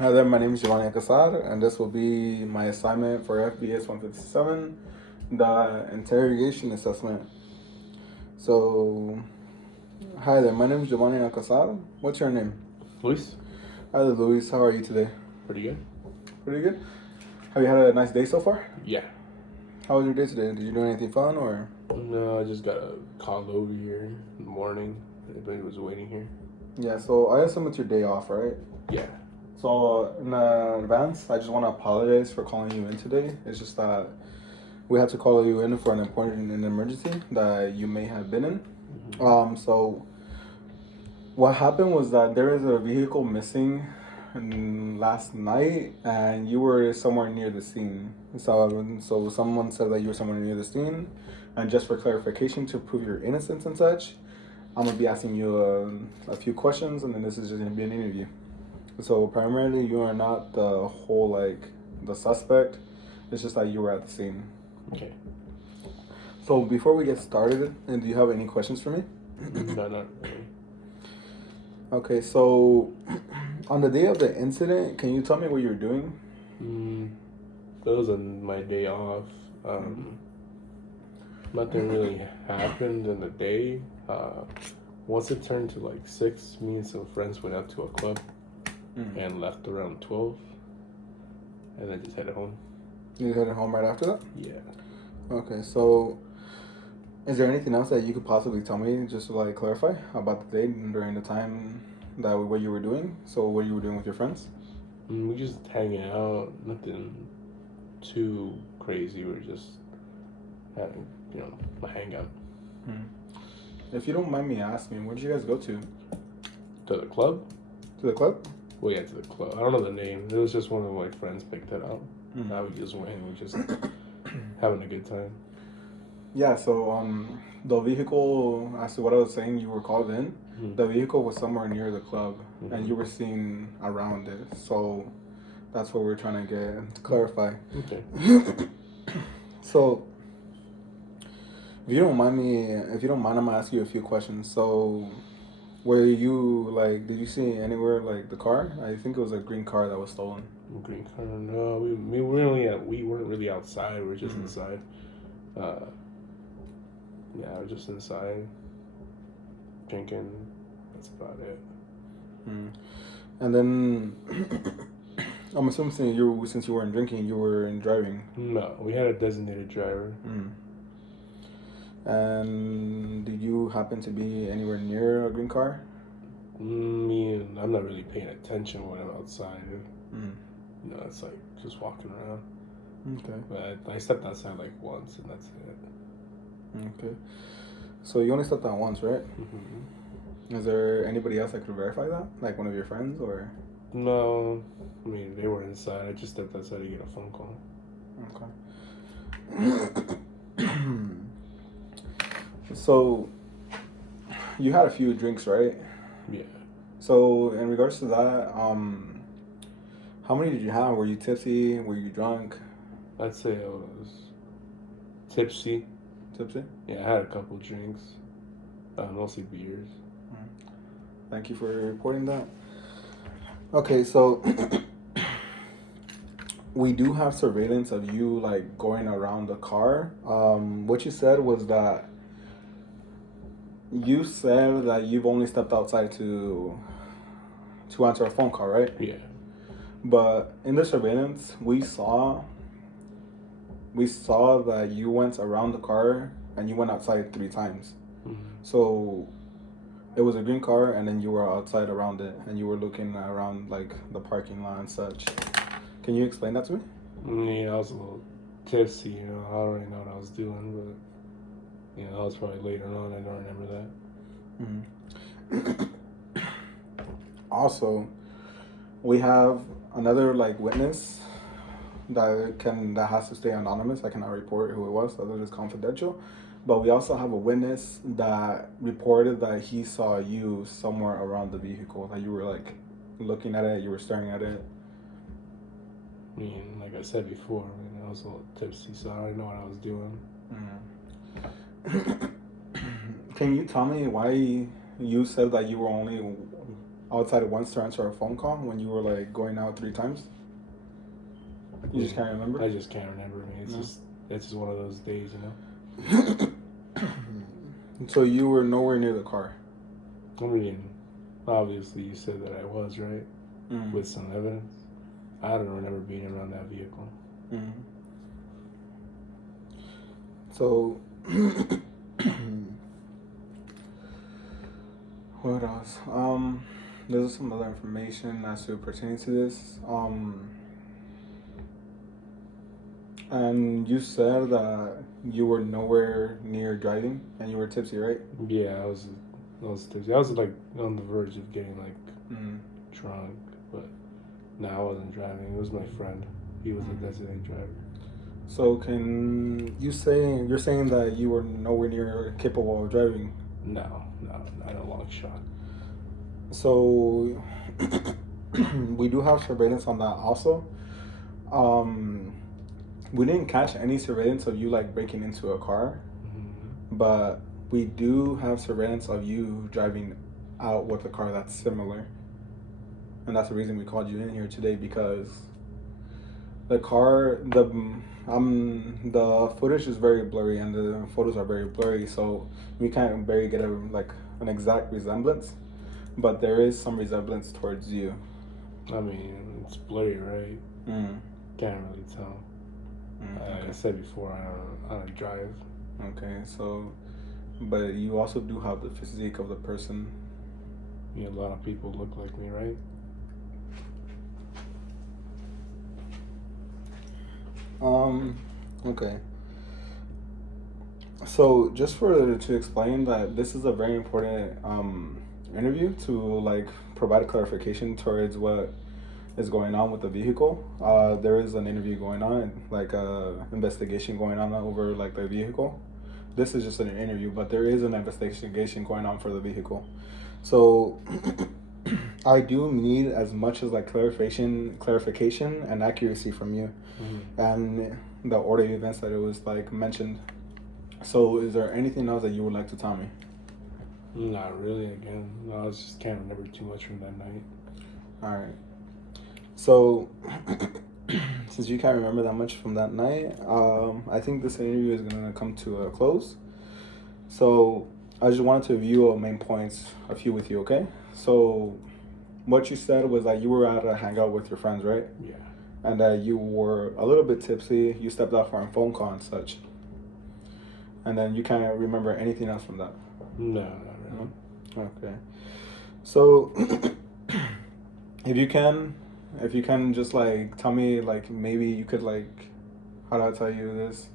Hi there, my name is Giovanni Casar, and this will be my assignment for FBS 157, the interrogation assessment. So, hi there, my name is Giovanni Alcazar. What's your name? Luis, Hi there, Luis. How are you today? pretty good. Pretty good. Have you had a nice day so far? Yeah. How was your day today? Did you do anything fun or? No, I just got a call over here in the morning. Everybody was waiting here. Yeah, so I assume it's your day off, right? Yeah. So, in advance, I just want to apologize for calling you in today. It's just that we had to call you in for an important an emergency that you may have been in. So what happened was that there is a vehicle missing last night, and you were somewhere near the scene. So someone said that you were somewhere near the scene, and just for clarification, to prove your innocence and such, I'm gonna be asking you a few questions, and then this is just gonna be an interview. So primarily, you are not the whole the suspect. It's just that you were at the scene. Okay. So before we get started, and do you have any questions for me? No, not really. Okay, so on the day of the incident, can you tell me what you were doing? That was on my day off. Nothing really happened in the day. Once it turned to like 6, me and some friends went out to a club and left around 12. And then just headed home. You headed home right after that? Yeah. Okay, so is there anything else that you could possibly tell me just to like clarify about the day during the time that what you were doing? So what you were doing with your friends? We just hanging out. Nothing too crazy. We were just having, a hangout. If you don't mind me asking, where did you guys go to? To the club? To the club? Well, yeah, to the club. I don't know the name. It was just one of my friends picked it up. We just went and we just having a good time. Yeah, so the vehicle, as to what I was saying, you were called in. The vehicle was somewhere near the club, and you were seen around it. So that's what we're trying to get to clarify. Okay. So, if you don't mind, I'm gonna ask you a few questions. So, were you did you see anywhere the car? I think it was a green car that was stolen. Green car? No, we weren't really outside. We were just inside. Yeah, I was just inside drinking. That's about it. And then I'm assuming since you weren't drinking, you were in driving. No, we had a designated driver. And did you happen to be anywhere near a green car? I'm not really paying attention when I'm outside. It's like just walking around. Okay. But I stepped outside like once, and that's it. Okay. So you only stepped out once, right? Is there anybody else that could verify that? Like one of your friends or? No, they were inside. I just stepped outside to get a phone call. Okay. So, you had a few drinks, right? Yeah. So, in regards to that, how many did you have? Were you tipsy? Were you drunk? I'd say I was tipsy. Tipsy? Yeah, I had a couple drinks, mostly beers. Thank you for reporting that. Okay, so we do have surveillance of you going around the car. What you said was that you've only stepped outside to answer a phone call, right? Yeah. But in the surveillance, we saw that you went around the car and you went outside 3 times. So it was a green car, and then you were outside around it, and you were looking around the parking lot and such. Can you explain that to me? Yeah, I was a little tipsy. I don't really know what I was doing, but that was probably later on. I don't remember that. Also, we have another witness that has to stay anonymous. I cannot report who it was, so that is confidential. But we also have a witness that reported that he saw you somewhere around the vehicle, that you were looking at it, you were staring at it. Like I said before, I was a little tipsy, so I didn't know what I was doing. Can you tell me why you said that you were only outside once to answer a phone call when you were like going out 3 times? You just can't remember? I just can't remember. I mean, it's just one of those days, you know. So you were nowhere near the car. I mean, obviously you said that I was, right? With some evidence. I don't remember being around that vehicle. So, what else? There's some other information as to pertaining to this. And you said that you were nowhere near driving and you were tipsy, right? Yeah, I was tipsy. I was like on the verge of getting like drunk, but no, I wasn't driving. It was my friend. He was the designated driver. So can you you're saying that you were nowhere near capable of driving? No, not a long shot. So we do have surveillance on that also. We didn't catch any surveillance of you like breaking into a car, but we do have surveillance of you driving out with a car that's similar. And that's the reason we called you in here today, because the footage is very blurry and the photos are very blurry, so we can't very get an exact resemblance, but there is some resemblance towards you. I mean, it's blurry, right? Can't really tell. Like I said before, I don't drive. Okay, so, but you also do have the physique of the person. A lot of people look like me, right? Okay. So just to explain that this is a very important interview to like provide clarification towards what is going on with the vehicle. There is an interview going on, like investigation going on over like the vehicle. This is just an interview, but there is an investigation going on for the vehicle. So I do need as much as like clarification and accuracy from you, and the order of events that it was like mentioned. So is there anything else that you would like to tell me? Not really. Again, no, I just can't remember too much from that night. All right. So since you can't remember that much from that night, I think this interview is gonna come to a close. So I just wanted to review our main points, a few with you, okay? So what you said was that you were at a hangout with your friends, right? Yeah. And that you were a little bit tipsy. You stepped out for a phone call and such. And then you can't remember anything else from that? No, not really. Okay. So if you can just like tell me, like maybe you could like, how do I tell you this?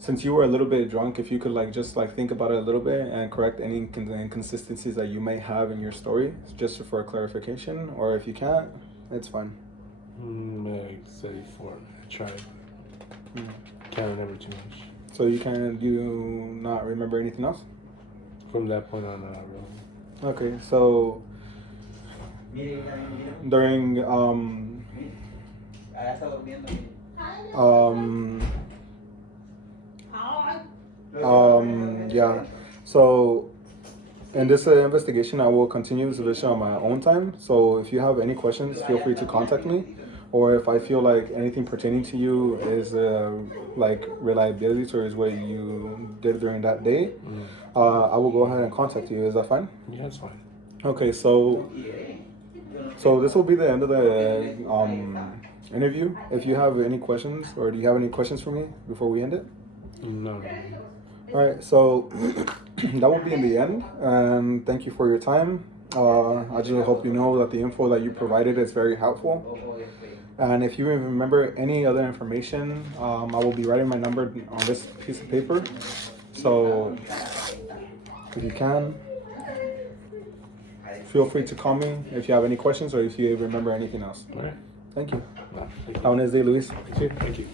Since you were a little bit drunk, if you could like just like think about it a little bit and correct any inconsistencies that you may have in your story, just for clarification. Or if you can't, it's fine. Like I said before, I tried. Can't remember too much. So you do not remember anything else? From that point on, not really. Okay, so during yeah. So in this investigation, I will continue this investigation on my own time. So if you have any questions, feel free to contact me. Or if I feel like anything pertaining to you is like reliability towards what you did during that day, I will go ahead and contact you. Is that fine? Yeah, that's fine. Okay, so this will be the end of the interview. If you have any questions, or do you have any questions for me before we end it? No. All right, so that will be in the end. And thank you for your time. I just hope you know that the info that you provided is very helpful. And if you remember any other information, I will be writing my number on this piece of paper. So if you can, feel free to call me if you have any questions or if you remember anything else. All right. Thank you. Thank you. Have a nice day, Luis. Thank you.